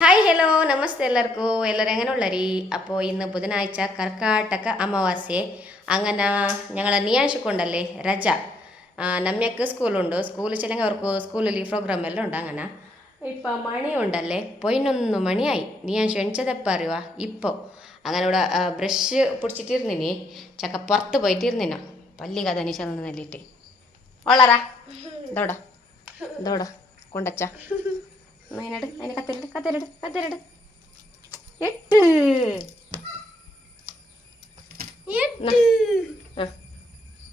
Hi hello നമസ്ತೆ ಎಲ್ಲರೂ എങ്ങനെയുള്ളരീ അപ്പോൾ ഇന്ന് ബുധനാഴ്ച കർക്കാടക അമാവാസ്യെ അങ്ങനെ ഞങ്ങളെ നിയാൻഷിക്കൊണ്ടല്ലേ രജ നമ്മൾക്ക് സ്കൂളുണ്ട് സ്കൂളിൽ ചെല്ലെങ്കിൽ അവർക്ക് സ്കൂളിൽ ഈ പ്രോഗ്രാം എല്ലാം ഉണ്ട് അങ്ങനെ ഇപ്പം മണിയുണ്ടല്ലേ 11 മണിയായി നിയാൻഷു എണിച്ചതെപ്പോൾ അറിയുക ഇപ്പോൾ അങ്ങനെ ഇവിടെ ബ്രഷ് പിടിച്ചിട്ടിരുന്നിനി ചക്ക പുറത്ത് പോയിട്ടിരുന്നിന പല്ലി കഥനി ചെന്ന് നെല്ലിട്ട് ഓളറാ ഇതോടാ ഇതോടാ കൊണ്ടച്ച അതിനട് അതിന് കത്തരിട് എട്ട്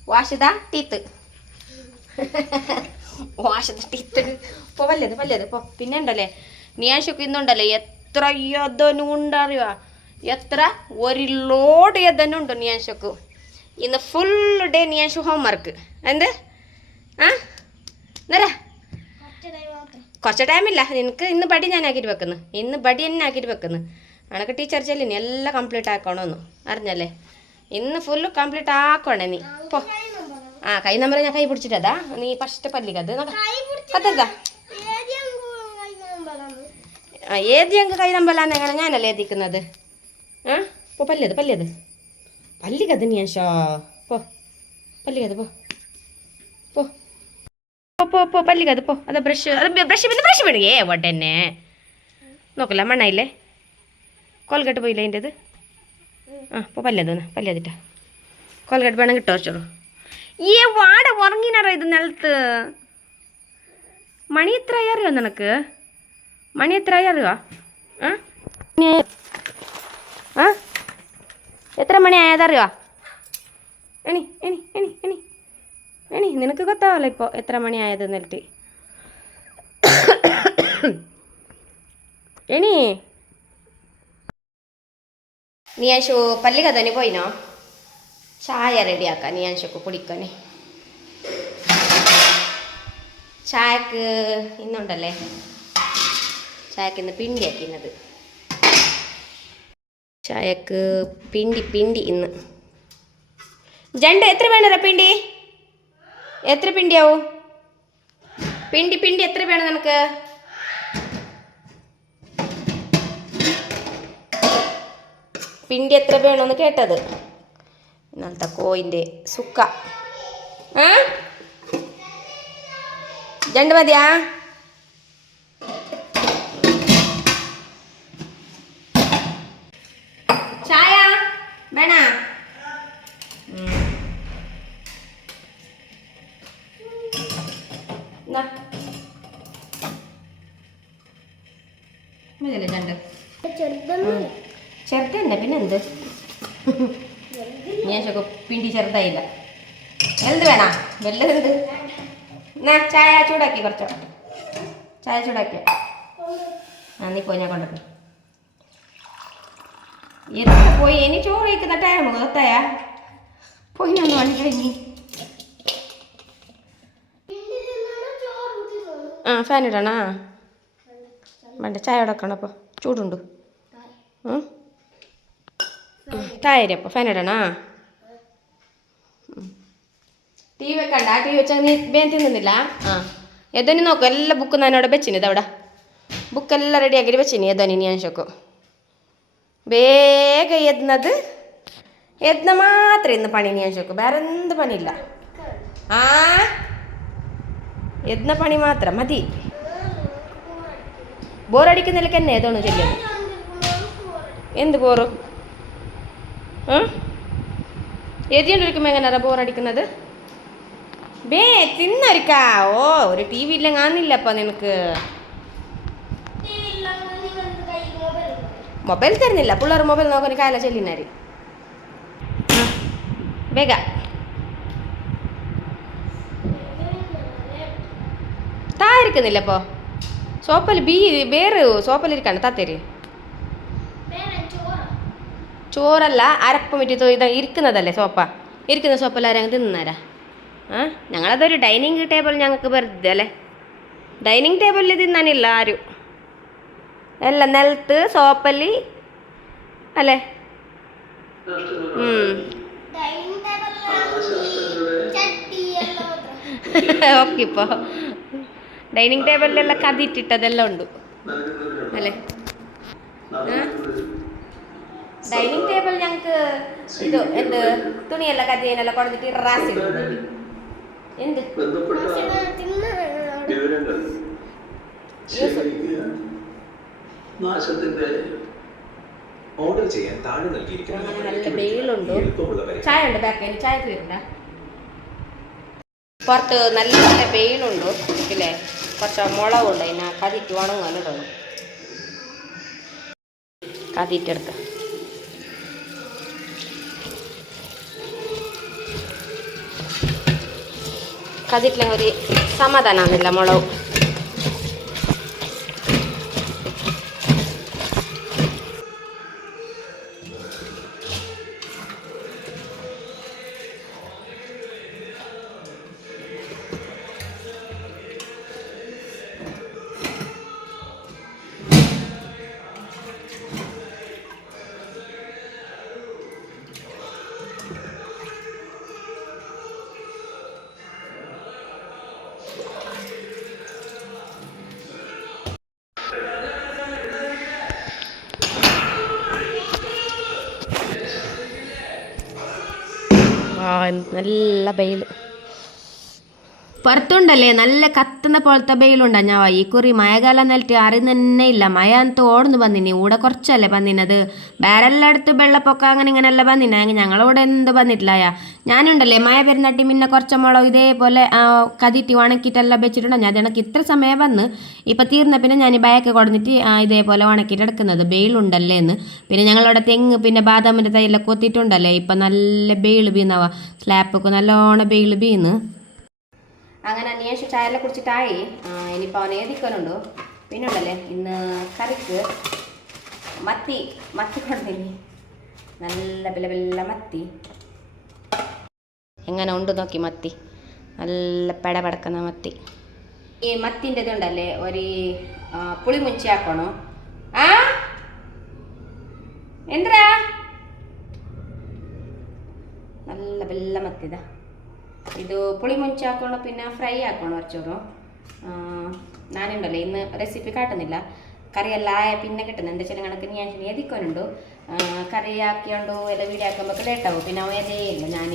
വാഷ് ദ ടീത്ത് പോ വല്ലത് പോ പിന്നെ ഉണ്ടല്ലേ നിയാൻഷൊക്കെ ഇന്നുണ്ടല്ലേ എത്ര യദനും ഉണ്ടറിയുക എത്ര ഒരു ലോഡ് യദനും ഉണ്ട് നിയാൻഷക്ക് ഇന്ന് ഫുൾ ഡേ നിയാൻഷു ഹോംവർക്ക് എന്ത് ആ എന്നരാ കുറച്ച് ടൈമില്ല നിനക്ക് ഇന്ന് ബടി ഞാൻ ആക്കിയിട്ട് വെക്കുന്നു ഇന്ന് ബടി തന്നെ ആക്കിയിട്ട് വെക്കുന്നു അനക്ക് ടീച്ചർ ചെല്ലിനി എല്ലാം കംപ്ലീറ്റ് ആക്കണമെന്ന് അറിഞ്ഞല്ലേ ഇന്ന് ഫുള്ള് കംപ്ലീറ്റ് ആക്കണേ നീ പോ കൈ നമ്പർ ഞാൻ കൈ പിടിച്ചിട്ടതാ നീ ഫസ്റ്റ് പല്ലിക്കത് കത്തരുതാ ഏത് ഞങ്ങൾക്ക് കൈ നമ്പലാന്ന് എങ്ങനെ ഞാനല്ലേ എത്തിക്കുന്നത് പോ പല്ലിയത് പല്ലിക്കത് ഞാൻ ഷോ പോ പല്ലിക്കത് പോ പോ പല്ലിക്കത് പോ അത് ബ്രഷ് വിടുകേ വട്ടന്നെ നോക്കല്ല മണ്ണായില്ലേ കോൽഗട്ട് പോയില്ലേ അതിൻ്റെത് പോ പല്ലിയതിട്ടാ കോൽഗട്ട് വേണം കിട്ടോ ചോളൂ വാട ഉറങ്ങിനാറോ ഇത് നിലത്ത് മണി എത്ര അറിയോ നിനക്ക് മണി എത്ര അറിയോ എത്ര മണി ആയതറിയോ എണി എണി എണി എണി എണി നിനക്ക് ಗೊತ್ತಾവಲ್ಲ ഇപ്പോൾ എത്ര മണി ആയത് എന്നിട്ട് എണി നിയാൻഷു പല്ലിക്കതന്നെ പോയിനോ ചായ റെഡിയാക്കാം നിയാൻഷക്ക് കുടിക്കണേ ചായക്ക് ഇന്നുണ്ടല്ലേ ചായക്ക് ഇന്ന് പിണ്ടിയാക്കിന്നത് ചായക്ക് പിണ്ടി ഇന്ന് ജണ്ട് എത്ര വേണോ പിണ്ടി എത്ര പിണ്ടിയാവും പിണ്ടി എത്ര വേണം നിനക്ക് പിണ്ടി എത്ര വേണമെന്ന് കേട്ടത് ഇന്നലത്തെ കോയിൻ്റെ സുക്ക ജണ്ട് മതിയാ ചായ വേണ ചെറുതന്നെ പിന്നെന്ത് ഞാൻ ചൊക്കെ പിണ്ടി ചെറുതായില്ല എന്ത് വേണ വല്ലതെന്ത് എന്നാ ചായ ചൂടാക്കി കുറച്ചോ ചായ ചൂടാക്കിയ നീ പോയി ഞാൻ കൊണ്ടു എത്ര പോയി ഇനി ചോറ് കഴിക്കുന്ന ടൈം ಗೊತ್ತಾയ പോയി ഞാൻ വണ്ടി കഴിഞ്ഞി ഫാൻ ഇടണ വേണ്ട ചായ ഇടക്കണം അപ്പോൾ ചൂടുണ്ട് തായരി അപ്പോൾ ഫാൻ ഇടണ ടി വി വെക്കണ്ട ടി വി വെച്ചാൽ നീ വേഗം തിന്നുന്നില്ല ഏതോനി നോക്കൂ എല്ലാ ബുക്കും ഞാനവിടെ വെച്ചിന് ഇതവിടെ ബുക്കെല്ലാം റെഡിയാക്കിയിട്ട് വെച്ചിനി ഏതോനി ഞാൻ ഷോക്കു വേഗം എദ്ന മാത്രം ഇന്ന് പണി ഞാൻ ഷോക്കു വേറെ എന്ത് പണിയില്ല എദ്ന പണി മാത്രം മതി ബോറടിക്കുന്നില്ലക്ക് എന്നെ ഏതോന്ന് ചെല്ലുന്നു എന്ത് ബോറ് എതിയോണ്ടിരിക്കുമ്പോൾ എങ്ങനെയാ ബോറടിക്കുന്നത് ബേ തിന്നൊരിക്കാ ഒരു ടി വി ഇല്ല കാണുന്നില്ലപ്പ നിനക്ക് മൊബൈൽ തരുന്നില്ല പിള്ളേർ മൊബൈൽ നോക്കാൻ കാല ചെല്ലിനാര് വേഗ തായിരിക്കുന്നില്ലപ്പോ സോപ്പൽ വേറെ സോപ്പലിരിക്കാണ് താത്തേര് ചോറല്ല അരപ്പം വിറ്റ് ഇതാ ഇരിക്കുന്നതല്ലേ ഇരിക്കുന്ന സോപ്പല്ല ആരെങ്കിലും തിന്നാരാ ഞങ്ങളതൊരു ഡൈനിങ് ടേബിൾ ഞങ്ങൾക്ക് വെറുതെ അല്ലേ ഡൈനിങ് ടേബിളിൽ തിന്നാനില്ല ആരും എല്ലാം നിലത്ത് സോപ്പല് അല്ലേ ഓക്കെ ഇപ്പോൾ ഡൈനിങ് ടേബിളിലെല്ലാം കതിയിട്ടിട്ടതെല്ലാം ഉണ്ട് അല്ലേ ഡൈനിങ് ടേബിൾ ഞങ്ങൾക്ക് ഇത് എന്ത് തുണിയെല്ലാം കത്തിയെല്ലാം കൊടുത്തിട്ട് റാസ് എന്ത് നല്ല വെയിലുണ്ട്. ചായ ഉണ്ട് ബാക്കി ചായ തീരണ്ട. പുറത്ത് നല്ല വെയിലുണ്ട് ഇല്ലേ. കുറച്ച് മുളകുണ്ട് അതിനെ കതിട്ട് ഉണങ്ങാനിടണം. കതിട്ടെടുക്ക. കതിട്ടില്ലെങ്കിൽ ഒരു സമാധാനമാകുന്നില്ല മുളക്. നല്ല വെയിൽ പുറത്തുണ്ടല്ലേ. നല്ല കത്തുന്ന പോലത്തെ വെയിലുണ്ടാ. ഞാൻ ഈ കുറി മഴക്കാലം നിലട്ട് അറിയുന്ന തന്നെ ഇല്ല. മഴ അന്ത് ഓടുന്നു വന്നിനി. ഇവിടെ കുറച്ചല്ലേ വന്നിനത്. വേറെ എല്ലായിടത്തും വെള്ളപ്പൊക്കം അങ്ങനെ ഇങ്ങനെയല്ല വന്നിന. ഞങ്ങളിവിടെ എന്ത് വന്നിട്ടില്ല. ഞാനുണ്ടല്ലേ മഴ പെരുന്നാട്ടി പിന്നെ കുറച്ച് മുളക് ഇതേപോലെ കതിറ്റി ഉണക്കിയിട്ടെല്ലാം വെച്ചിട്ടുണ്ടോ. ഞാൻ എനിക്ക് ഇത്ര സമയം വന്ന് ഇപ്പം തീർന്ന പിന്നെ ഞാൻ ബയൊക്കെ കൊടുത്തിട്ട് ഇതേപോലെ ഉണക്കിയിട്ട് എടുക്കുന്നത്. വെയിലുണ്ടല്ലേ എന്ന്. പിന്നെ ഞങ്ങളവിടെ തെങ്ങ് പിന്നെ ബാദാമിൻ്റെ തൈയെല്ലാം കൊത്തിയിട്ടുണ്ടല്ലേ. ഇപ്പം നല്ല വെയിൽ വീന്നവ. സ്ലാപ്പൊക്കെ നല്ലോണം വെയിൽ വീന്ന്. അങ്ങനെ അന്വേഷിച്ച് ചായയെല്ലാം കുടിച്ചിട്ടായി. ഇനിയിപ്പോൾ അവൻ ഏതിക്കലുണ്ടോ. പിന്നെ ഉണ്ടല്ലേ ഇന്ന് കറിക്ക് മത്തി കൊണ്ടുവന്നി. നല്ല വില മത്തി. എങ്ങനെ ഉണ്ട് നോക്കി മത്തി. നല്ല പെടപടക്കുന്ന മത്തി. ഈ മത്തിൻ്റെ ഇതുണ്ടല്ലേ ഒരു പുളിമുഞ്ചി ആക്കണോ. എന്താ നല്ല വെള്ള മത്തിതാ. ഇത് പുളിമുഞ്ചി ആക്കണോ പിന്നെ ഫ്രൈ ആക്കണോ കുറച്ചോറോ. ഞാനുണ്ടല്ലോ ഇന്ന് റെസിപ്പി കാട്ടുന്നില്ല. കറിയെല്ലാം ആയ പിന്നെ കിട്ടുന്നത് എന്താ വെച്ചാൽ കണക്ക് ഞാൻ ഏതിക്കൊണ്ടുണ്ടോ. കറി ആക്കിയോണ്ടോ എല്ലാം വീഡിയോ ആക്കുമ്പോൾ ലേറ്റാവും. പിന്നെ അവൻ ഏതേ ഇല്ല ഞാൻ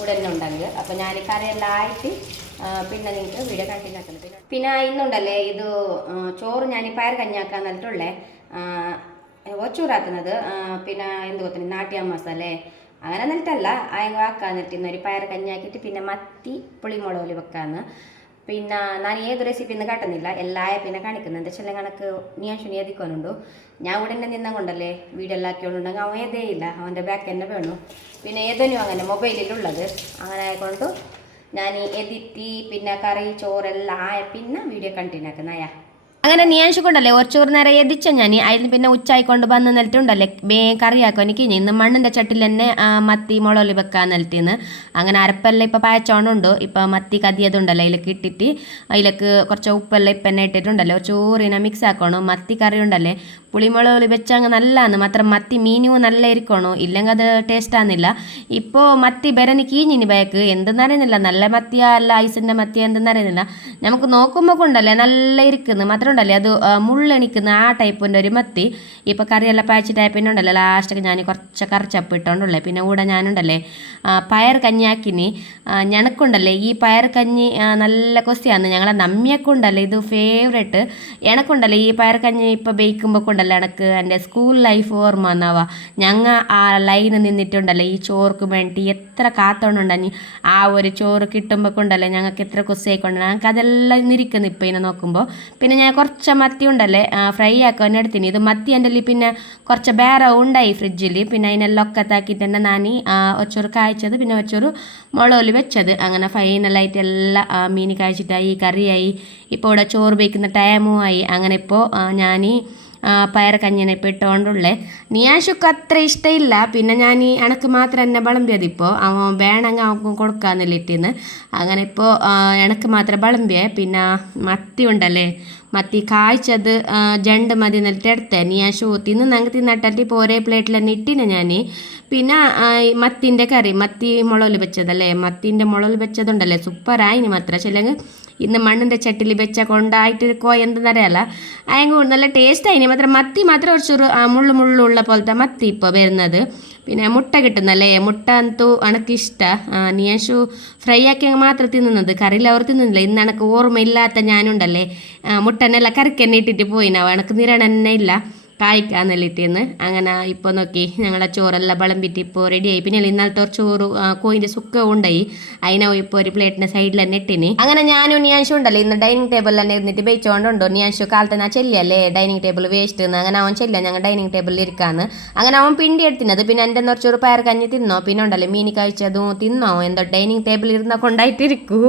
ഉടനെ ഉണ്ടാകുക. അപ്പോൾ ഞാൻ കറിയെല്ലാം ആയിട്ട് പിന്നെ നിങ്ങൾക്ക് വീഡിയോ കണ്ടിന്യൂ ആക്കുന്നത്. പിന്നെ ഇന്നുണ്ടല്ലേ ഇത് ചോറ് ഞാൻ പയർ കഞ്ഞാക്കാൻ നല്ലിട്ടുള്ളേ ഒച്ചൂറാക്കുന്നത്. പിന്നെ എന്ത് ಗೊತ್ತಾ നാട്ടിയ മസാലേ അങ്ങനെ എന്നിട്ടല്ല അയങ്ങ ആക്കാൻ എന്നിട്ട് ഇന്നൊരു പയർ കഞ്ഞാക്കിയിട്ട് പിന്നെ മത്തി പുളിമുളകിൽ വെക്കാന്ന്. പിന്നെ ഞാൻ ഏത് റെസിപ്പി ഇന്ന് കാട്ടുന്നില്ല. എല്ലായ പിന്നെ കാണിക്കുന്നത് എന്താ വെച്ചാൽ കണക്ക് ഞാൻ ഏതിക്കൊണ്ടുണ്ടോ. ഞാൻ ഇവിടെ തന്നെ നിന്ന കൊണ്ടല്ലേ വീഡിയോ എല്ലാം ആക്കിക്കൊണ്ടുണ്ടെങ്കിൽ അവൻ ഏതേ ഇല്ല. അവൻ്റെ ബാക്ക് തന്നെ വേണു. പിന്നെ ഏതനും അങ്ങനെ മൊബൈലിലുള്ളത്. അങ്ങനെ ആയിക്കൊണ്ട് ഞാൻ എതിറ്റി പിന്നെ കറി ചോറെല്ലാം ആയ പിന്നെ വീഡിയോ കണ്ടിന്യൂ ആക്കുന്നയാ. അങ്ങനെ നിയാൻഷിക്കൊണ്ടല്ലേ കുറച്ചോറ് നേരം എതിച്ച ഞാൻ അതിന് പിന്നെ ഉച്ചായിക്കൊണ്ട് വന്ന് നിലട്ടുണ്ടല്ലേ കറിയാക്കും. എനിക്ക് ഇന്ന് മണ്ണിൻ്റെ ചട്ടിൽ തന്നെ മത്തി മുളകിൽ വെക്കാൻ നിലത്തിന്ന്. അങ്ങനെ അരപ്പെല്ലാം ഇപ്പം പായച്ചോണ്ടുണ്ട്. ഇപ്പം മത്തി കതിയതുണ്ടല്ലോ അതിലേക്ക് ഇട്ടിട്ട് അതിലേക്ക് കുറച്ച് ഉപ്പെല്ലാം ഇപ്പം തന്നെ ഇട്ടിട്ടുണ്ടല്ലോ ചോറിനെ മിക്സ് ആക്കണം. മത്തി കറി ഉണ്ടല്ലേ പുളിമുളകിൽ വെച്ചങ്ങ് നല്ലതാണ്. മാത്രം മത്തി മീനും നല്ല ഇരിക്കണോ ഇല്ലെങ്കിൽ അത് ടേസ്റ്റ് ആകുന്നില്ല. ഇപ്പോൾ മത്തി ബരനി കീഞ്ഞിനി ബയക്ക് എന്തെന്നറിയുന്നില്ല. നല്ല മത്തിയാ അല്ല ഐസിൻ്റെ മത്തിയാ എന്തെന്നറിയുന്നില്ല. നമുക്ക് നോക്കുമ്പോൾ കൊണ്ടല്ലേ നല്ല ഇരിക്കുന്നു. മാത്രം ഉണ്ടല്ലേ അത് മുള്ളെണിക്കുന്ന ആ ടൈപ്പിൻ്റെ ഒരു മത്തി. ഇപ്പോൾ കറിയെല്ലാം പായ്ച്ച ടൈപ്പിൻ്റെ ഉണ്ടല്ലോ ലാസ്റ്റൊക്കെ ഞാൻ കുറച്ച് കറിച്ചപ്പ് ഇട്ടോണ്ടുള്ളേ. പിന്നെ കൂടെ ഞാനുണ്ടല്ലേ പയർ കഞ്ഞിയാക്കിനി. ഞണക്കുണ്ടല്ലേ ഈ പയർ കഞ്ഞി നല്ല കൊസ്തിയാണ്. ഞങ്ങളെ നമ്മയൊക്കെ ഉണ്ടല്ലേ ഇത് ഫേവറേറ്റ്. എനക്കുണ്ടല്ലേ ഈ പയർ കഞ്ഞി ഇപ്പോൾ ബേക്കുമ്പോൾ കൊണ്ടല്ലേ എനക്ക് എൻ്റെ സ്കൂൾ ലൈഫ് ഓർമ്മ വന്നാവാ. ഞങ്ങൾ ആ ലൈന് നിന്നിട്ടുണ്ടല്ലേ ഈ ചോർക്ക് വേണ്ടി എത്ര കാത്തോണ്ടുണ്ടഞ്ഞി. ആ ഒരു ചോറ് കിട്ടുമ്പോൾ കൊണ്ടല്ലേ ഞങ്ങൾക്ക് എത്ര കൊസ്സായിക്കൊണ്ട് ഞങ്ങൾക്ക് അതെല്ലാം നിരിക്കുന്നു ഇപ്പോൾ ഇതിനെ നോക്കുമ്പോൾ. പിന്നെ ഞാൻ കുറച്ച് മത്തി ഉണ്ടല്ലേ ഫ്രൈ ആക്കാൻ എടുത്തിന്. ഇത് മത്തി എൻ്റെ പിന്നെ കുറച്ച് ബേര ഉണ്ടായി ഫ്രിഡ്ജിൽ. പിന്നെ അതിനെല്ലാം ഒക്കത്താക്കിയിട്ട് തന്നെ ഞാൻ ഒച്ചോറ് കായ്ച്ചത് പിന്നെ ഒച്ചോറ് മുളകിൽ വെച്ചത്. അങ്ങനെ ഫൈനലായിട്ട് എല്ലാം മീൻ കായ്ച്ചിട്ടായി കറിയായി. ഇപ്പോൾ ഇവിടെ ചോറ് വയ്ക്കുന്ന ടൈമും ആയി. അങ്ങനെ ഇപ്പോൾ ഞാൻ പയർ കഞ്ഞിനെ ഇപ്പോൾ ഇട്ടുകൊണ്ടുള്ളേ. നിയാഷുക്ക് അത്ര ഇഷ്ടമില്ല. പിന്നെ ഞാൻ എനക്ക് മാത്രം എന്നെ വിളമ്പിയത്. ഇപ്പോൾ അവൻ വേണമെങ്കിൽ അവൻ കൊടുക്കാമെന്നില്ല ഇട്ടിന്ന്. അങ്ങനെ ഇപ്പോൾ എനക്ക് മാത്രം വിളമ്പിയേ. പിന്നെ മത്തി ഉണ്ടല്ലേ മത്തി കായ്ച്ചത് ജണ്ട് മതി എന്നിട്ട് എടുത്തേ ഞാൻ തിന്ന് ഞങ്ങൾക്ക് തിന്നിട്ടിട്ട് ഇപ്പോൾ ഒരേ പ്ലേറ്റിൽ തന്നെ ഇട്ടിന് ഞാൻ. പിന്നെ മത്തിൻ്റെ കറി, മത്തി മുളകിൽ വെച്ചതല്ലേ, മത്തിൻ്റെ മുളകിൽ വെച്ചതുണ്ടല്ലേ സൂപ്പറായിന് മാത്ര. ചിലങ്ങ് ഇന്ന് മണ്ണിൻ്റെ ചട്ടിയിൽ വെച്ച കൊണ്ടായിട്ട് എന്തെന്നറിയാല അതിന് നല്ല ടേസ്റ്റ് ആയിന് മാത്രം. മത്തി മാത്രം ഒരു ചുരു മുള്ളുള്ള പോലത്തെ മത്തി ഇപ്പോൾ വരുന്നത്. പിന്നെ മുട്ട കിട്ടുന്നല്ലേ, മുട്ട ಅಂತೂ അണക്കിഷ്ട. നിയാശു ഫ്രൈ ആക്കി മാത്രം തിന്നുന്നത്, കറിയിൽ അവർ തിന്നുന്നില്ല. ഇന്ന് എനക്ക് ഓർമ്മയില്ലാത്ത ഞാനുണ്ടല്ലേ മുട്ടനെല്ല കറിക്കെന്നെ ഇട്ടിട്ട് പോയിനാവും, എനക്ക് നിരണന്നെ ഇല്ല കായ്ക്കാന്നെല്ലിട്ടിന്ന്. അങ്ങനെ ഇപ്പോൾ നോക്കി ഞങ്ങളെ ചോറെല്ലാം വിളമ്പിട്ട് ഇപ്പോൾ റെഡിയായി. പിന്നെ ഇന്നലത്തെ ഒരു ചോറ് കോയിൻ്റെ സുക്ക ഉണ്ടായി, അതിനെ ഇപ്പോൾ ഒരു പ്ലേറ്റിൻ്റെ സൈഡിൽ തന്നെ ഇട്ടിന്. അങ്ങനെ ഞാനും നിയാൻഷു ഉണ്ടല്ലോ ഇന്ന് ഡൈനിങ് ടേബിളിൽ തന്നെ ഇരുന്നിട്ട് വെച്ചുകൊണ്ടുണ്ടോ. നിയാൻഷു കാലത്ത് ഞാൻ ചെല്ലല്ലേ ഡൈനിങ് ടേബിൾ വേസ്റ്റ് എന്ന്, അങ്ങനെ അവൻ ചെല്ല ഞങ്ങൾ ഡൈനിങ് ടേബിളിൽ ഇരിക്കാന്ന്. അങ്ങനെ അവൻ പിണ്ടി എടുത്തിനത്. പിന്നെ എൻ്റെ കുറച്ചൊരു പയർ കഞ്ഞി തിന്നോ, പിന്നെ ഉണ്ടല്ലോ മീൻ കഴിച്ചതും തിന്നോ, എന്തോ ഡൈനിങ് ടേബിളിൽ ഇരുന്ന കൊണ്ടായിട്ടിരിക്കൂ.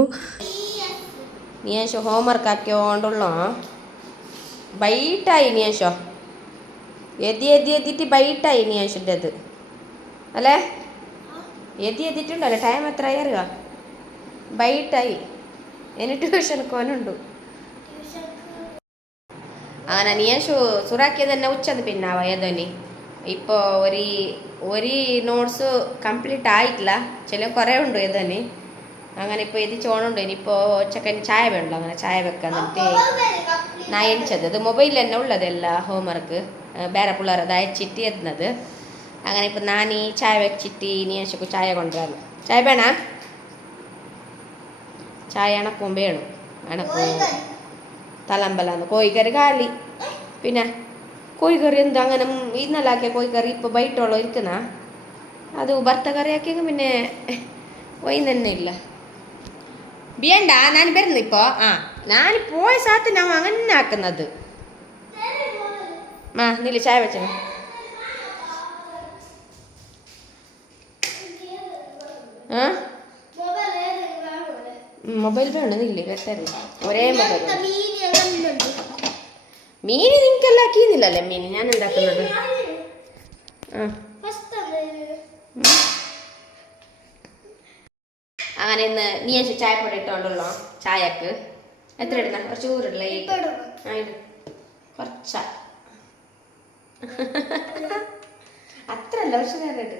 നിയാൻഷു ഹോംവർക്ക് ആക്കിയോണ്ടുള്ളോ ബൈറ്റായി നിയാൻഷോ, എതിയിട്ട് ബൈറ്റായി നിയാൻഷിൻ്റെത് അല്ലേ, എതിയിട്ടുണ്ടല്ലോ. ടൈം എത്ര അറിയുക, ബൈറ്റായി. ഇനി ട്യൂഷന് പോകാനുണ്ട്. അങ്ങനെ നിയാൻഷു സുറാക്കിയത് തന്നെ ഉച്ചത് പിന്നെ ഏതോനി ഇപ്പോൾ ഒരു നോട്ട്സ് കംപ്ലീറ്റ് ആയിട്ടില്ല, ചില കുറേ ഉണ്ട് ഏതോനി. അങ്ങനെ ഇപ്പോൾ ഇത് ചോണുണ്ട്. ഇനിയിപ്പോൾ ഉച്ചക്കന് ചായ വേണല്ലോ, അങ്ങനെ ചായ വെക്കാൻ എന്നിട്ട് ഞാൻ എണിച്ചത്. അത് മൊബൈലിൽ തന്നെ ഉള്ളതല്ല ഹോംവർക്ക്, വേറെ പിള്ളേർ അത് അയച്ചിട്ട് എത്തുന്നത്. അങ്ങനെ ഇപ്പം ഞാൻ ഈ ചായ വെച്ചിട്ട് നിയാൻഷക്ക് ചായ കൊണ്ടുവരാറ്. ചായ വേണ, ചായ അണക്കും വേണം, അണക്കും തലമ്പലാന്ന്. കോഴിക്കറി കാലി, പിന്നെ കോഴിക്കറി എന്താ അങ്ങനെ ഇന്നലാക്കിയ കോഴിക്കറി ഇപ്പോൾ ബൈറ്റോളം ഇരിക്കുന്ന അത് ഭർത്ത കറി ആക്കിയെങ്കിൽ പിന്നെ വൈകുന്ന തന്നെ ഇല്ല. ബിയണ്ട ഞാൻ വരുന്നു ഇപ്പോൾ. ഞാൻ പോയ സാത്ത് ഞാൻ അങ്ങനെ ആക്കുന്നത്. നീല് ചായ വെച്ച മൊബൈൽ വേണം നില്ലേ വെട്ടറി ഒരേ മൊബൈൽ. മീൻ നിങ്ങൾക്കെല്ലാം ആക്കിയുന്നില്ലല്ലേ മീൻ ഞാൻ എന്താക്കുന്നത്. അങ്ങനെ ഇന്ന് നീ ചായപ്പൊടി ഇട്ടോണ്ടല്ലോ ചായക്ക് എത്ര ഇടുന്ന കുറച്ച് ഊരിടല്ലേ, കുറച്ച അത്ര അല്ല കുറച്ച് നേരം ഇട്ട്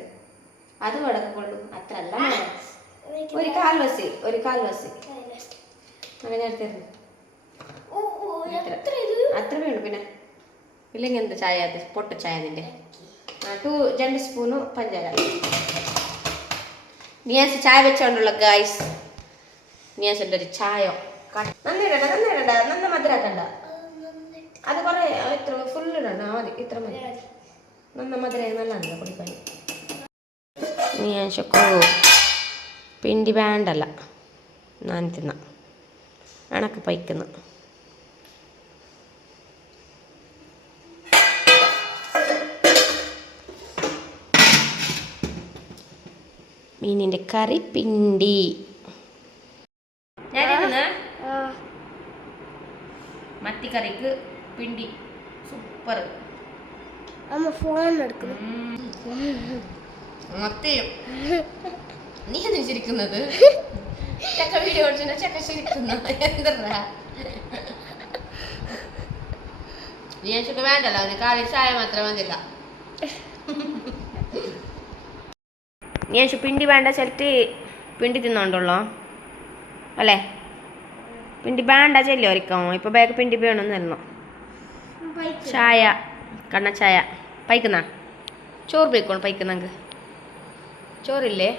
അത് വടക്കൊള്ളു, അത്ര അല്ല ഒരു കാൽവസി അങ്ങനെ എടുത്തിരുന്നു അത്ര വേണു. പിന്നെ ഇല്ലെങ്കിൽ എന്താ ചായ, അത് പൊട്ട ചായ നിന്റെ 2 സ്പൂണ് പഞ്ചാര. നിയാസ് ചായ വെച്ചോണ്ടുള്ള ഗായ്സ്, നിയാസിൻ്റെ ഒരു ചായ നന്നിടണ്ട നന്ന മധുരാക്കണ്ട, അത് കുറേ ഇത്ര ഫുൾ ഇടണ്ട, മതി ഇത്ര മതി. നന്ന മധുര നല്ലതാണല്ലോ കുടിക്കാൻ. നിയാശക്കോ പിണ്ടി വേണ്ടല്ല, ഞാൻ തിന്ന അണക്ക് പൈക്കുന്നു. മീനിൻ്റെ കറി പിണ്ടി ഞാനിന്ന് മത്തിക്കറിക്ക് പിണ്ടി സൂപ്പർ. ഫോൺ എടുക്കുന്നു മത്തി നീ എന്തിനു ചിരിക്കുന്നത്? ചക്ക വീഡിയോ ഓടിച്ചാ ചക്ക ചിരിക്കുന്നു എന്താ വിചാരിച്ചിട്ട് വേണ്ടല്ലോ, അവന് കാലി ചായ മാത്രം മതില്ല. ഞാൻ പിണ്ടി വേണ്ട ചെലിട്ട് പിണ്ടി തിന്നോണ്ടുള്ളോ അല്ലേ, പിണ്ടി വേണ്ട ചെല്ലോ ഒരിക്കമോ ഇപ്പൊ ബാഗ് പിണ്ടി വേണമെന്ന് തരണോ. ചായ കണ്ണ ചായ പൈക്കുന്ന ചോറ് പോയിക്കോണം, പൈക്കുന്നെങ്കിൽ ചോറില്ലേ?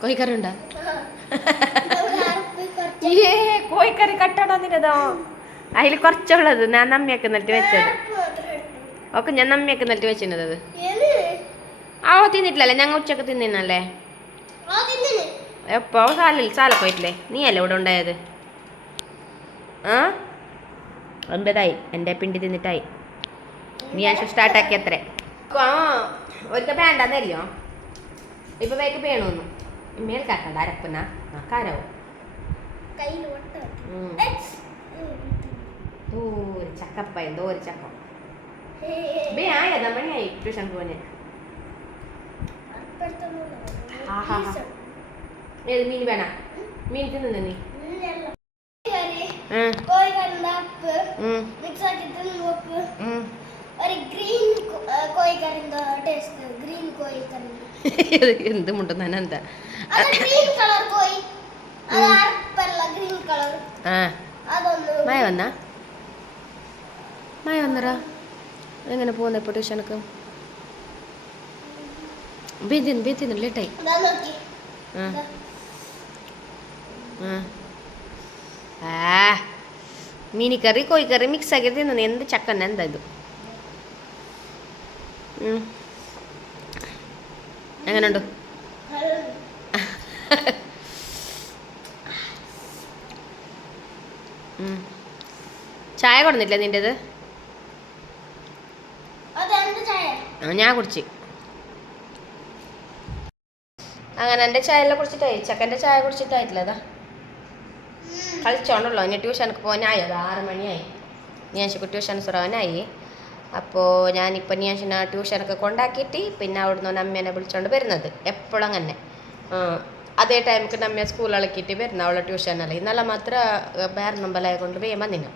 കോഴിക്കറി ഉണ്ടോ? കോഴിക്കറി കട്ടടാന്നില്ലതോ, അതിൽ കുറച്ചുള്ളത് ഞാൻ നമ്മയൊക്കെ നട്ട് വെച്ചത്. ഓക്കെ ഞാൻ നമ്മയൊക്കെ നട്ട് വെച്ചിരുന്നത്. അത് തിന്നിട്ടില്ലല്ലേ, ഞങ്ങൾ ഉച്ചക്ക് തിന്നിനല്ലേ. എപ്പോ സാല പോയിട്ടില്ലേ, നീ അല്ലേ ഇവിടെ ഉണ്ടായത്? 9 എൻ്റെ പിണ്ടി തിന്നിട്ടായി. നീ ഞാൻ സ്റ്റാർട്ടാക്കി അത്രേ. ഒരിക്കൽ വേണ്ടെന്നല്ലോ ഇപ്പൊ വേക്ക് വേണോന്നു മേൽക്കാക്കണ്ട അരപ്പന കാരാവും ഒരു ചക്കപ്പ എന്തോ ഒരു ചക്ക ആയതാ മണിയായി ട്യൂഷൻ പോനെ. ഏത് മീൻ വേണ? മീൻ തിന്നു നീ കോഴിക്കറിന്റെ അപ്പ് മിക്സ് ആക്കി നോക്ക് ഒരു ഗ്രീൻ കോഴിക്കറിന്റെ ടേസ്റ്റ് ഗ്രീൻ കോഴിക്കറി എന്ത് മുണ്ടെന്ന് എന്താ ഗ്രീൻ കളർ കോഴി അരപ്പല്ല ഗ്രീൻ കളർ ആ അതൊന്ന് മായ വന്നാ മായ വന്നറാ എങ്ങനെ പോകുന്ന ഇപ്പോൾ ട്യൂഷനൊക്കെ ബീത്തിന്ന് ലേട്ടായി നോക്കി മീനിക്കറി കോഴിക്കറി മിക്സ് ആക്കി തിന്നു എന്ത് ചക്കന്നെ എന്താ ഇത് എങ്ങനെയുണ്ട് ചായ കൊടുന്നില്ലേ നിൻ്റെത് ഞാൻ കുടിച്ച് അങ്ങനെ എൻ്റെ ചായ എല്ലാം കുടിച്ചിട്ടായി ചക്കൻ്റെ ചായ കുടിച്ചിട്ടായിട്ടില്ല അതാ കളിച്ചോണ്ടല്ലോ ഇനി ട്യൂഷനൊക്കെ പോകാനായി അത് 6 മണിയായി നിയാശക്ക് ട്യൂഷൻ സുറാനായി അപ്പോൾ ഞാനിപ്പോൾ നിയാശിനെ ട്യൂഷനൊക്കെ കൊണ്ടാക്കിയിട്ട് പിന്നെ അവിടുന്ന് നമ്മേനെ വിളിച്ചോണ്ട് വരുന്നത് എപ്പോഴും അങ്ങനെ അതേ ടൈമിക്ക് നമ്മെ സ്കൂളിളക്കിയിട്ട് വരുന്ന അവളെ ട്യൂഷനല്ല ഇന്നലെ മാത്രം വേറെ നമ്പലായ കൊണ്ട് വേഗം വന്നിന്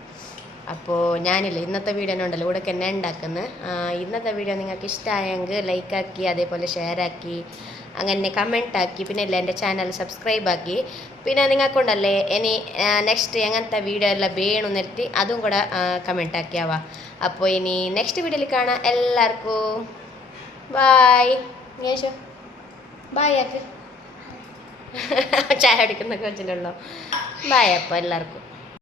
അപ്പോൾ ഞാനില്ല ഇന്നത്തെ വീഡിയോ ഉണ്ടല്ലോ ഇവിടെ തന്നെ ഉണ്ടാക്കുന്നത് ഇന്നത്തെ വീഡിയോ നിങ്ങൾക്ക് ഇഷ്ടമായെങ്കിൽ ലൈക്കാക്കി അതേപോലെ ഷെയറാക്കി അങ്ങനെ കമൻറ്റാക്കി പിന്നെ ഇല്ല എൻ്റെ ചാനൽ സബ്സ്ക്രൈബാക്കി പിന്നെ നിങ്ങൾക്കുണ്ടല്ലേ ഇനി നെക്സ്റ്റ് എങ്ങനത്തെ വീഡിയോ എല്ലാം വേണം നിർത്തി അതും കൂടെ കമൻറ്റാക്കിയാവാ അപ്പോൾ ഇനി നെക്സ്റ്റ് വീഡിയോയിൽ കാണാം എല്ലാവർക്കും ബായ് യേശോ ബായ് ആക്ക് ചായ അടിക്കുന്ന കൊച്ചിലുള്ളൂ ബായ് അപ്പോൾ എല്ലാവർക്കും